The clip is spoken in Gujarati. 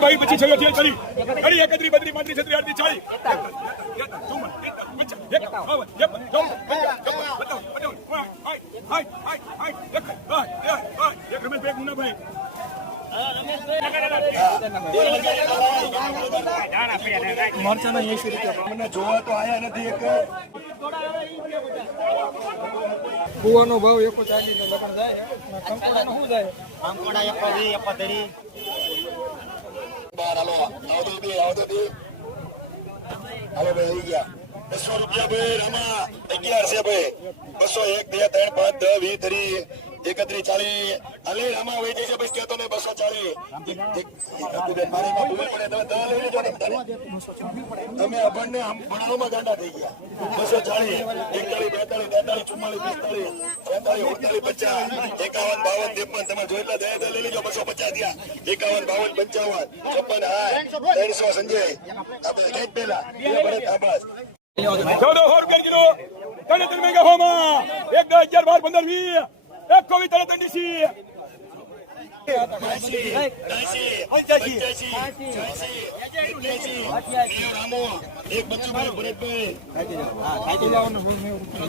ભાઈ પછી છયો છેલ કરી. કરી એકત્રી બત્રી પાંત્રી છત્રી આડત્રી ચાલી ચુમ્મન પચાસ એક બાવન ત્રેપન ચોપન પચાસ છપ્પન સત્તાવન હાય હાય હાય હાય એક હાય હાય હાય એક રમેશભાઈ ગુનાભાઈ મને જોવા તો આયા નથી એક. કુવાનો ભાવ એકો ચાલીસ ને લગન જાય. કંકોડાનો શું જાય? આંકોડા એકો વી એકો ધરી બાર હાલો આવતો દે આવતો દે હાલો ભાઈ આવી ગયા બસો રૂપિયા ભાઈ રામા અગિયાર છે ભાઈ બસો એક બે ત્રણ પાંચ દસ વીસ ત્રીસ એકત્રીસ ચાલીસ હાલે રામા વહી છે ભાઈ કહેતો ને બસો ચાલીસ મારીમાં ભૂલ પડે તમે બધાને. તમે આપણને ભણાવવામાં ગાંડા થઈ ગયા. બસો ચાલીસ એકતાલીસ બેતાલીસ તેતાલીસ ચુમ્માલીસ પિસ્તાલીસ છેતાલીસ ઓગણતાલીસ પચાસ એકાવન, બાવન, ત્રેપન. તમે જોયેલા દયા લઈ લેજો, બસો પચાસ થયા. એકાવન, બાવન, પંચાવન, છપ્પન હા ત્રણસો, સંજય. આપણે કઈ પેલા ભરત આભાસ ચૌદ હોર કિલો તને ત્રણ મેગા હોમાં એક દસ હજાર બાર, પંદર, વીસ. એક કોવી તને ત્રણ ડીસી એક બચ્ચું ભરતભાઈ